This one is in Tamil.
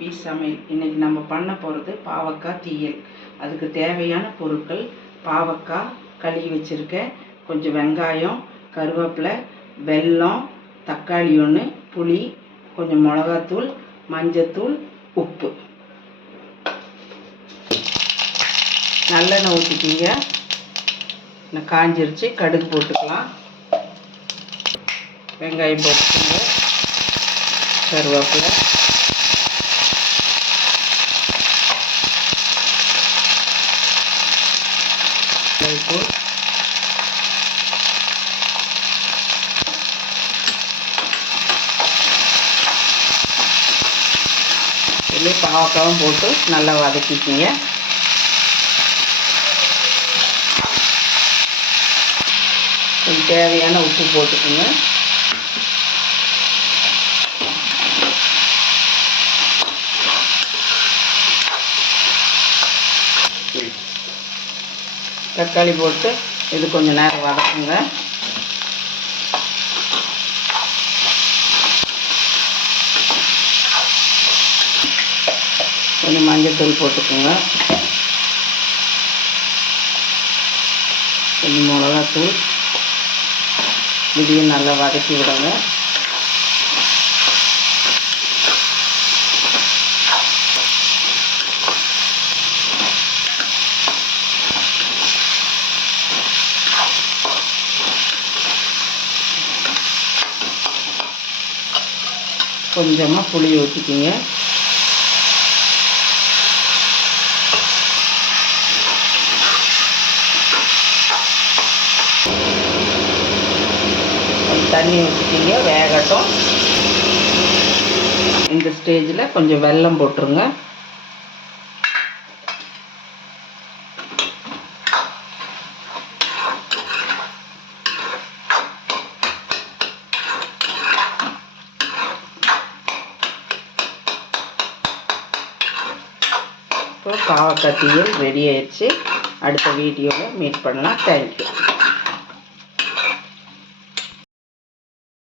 பி சமையல் இன்னைக்கு நம்ம பண்ண போகிறது பாவக்காய் தீயல். அதுக்கு தேவையான பொருட்கள் பாவக்காய் கழுவி வச்சுருக்கேன். கொஞ்சம் வெங்காயம் கருவேப்பிலை வெல்லம் தக்காளி ஒன்று புளி கொஞ்சம் மிளகாத்தூள் மஞ்சத்தூள் உப்பு. நல்லெண்ணெய் ஊற்றிக்கிங்க நான் காஞ்சிருச்சு. கடுகு போட்டுக்கலாம். வெங்காயம் போட்டுக்கோங்க. கருவேப்பிலை. மிளகுத்தூள் இதுலேயே பாவக்காவும் போட்டு நல்லா வதக்கிக்கிங்க. தேவையான உப்பு போட்டுக்கோங்க. தக்காளி போட்டு இது கொஞ்சம் நேரம் வதக்குங்க. கொஞ்சம் மஞ்சத்தூள் போட்டுக்கோங்க. கொஞ்சம் மிளகாத்தூள். இதையும் நல்லா வதக்கி விடுங்க. கொஞ்சமாக புளி ஊற்றிக்கிங்க கொஞ்சம் தண்ணி ஊற்றிக்கிங்க வேகட்டும். இந்த ஸ்டேஜில் கொஞ்சம் வெல்லம் போட்டுருங்க. ஸோ பாவக்காய் தீயல் ரெடி ஆயிடுச்சு. அடுத்த வீடியோவில் மீட் பண்ணலாம். தேங்க்யூ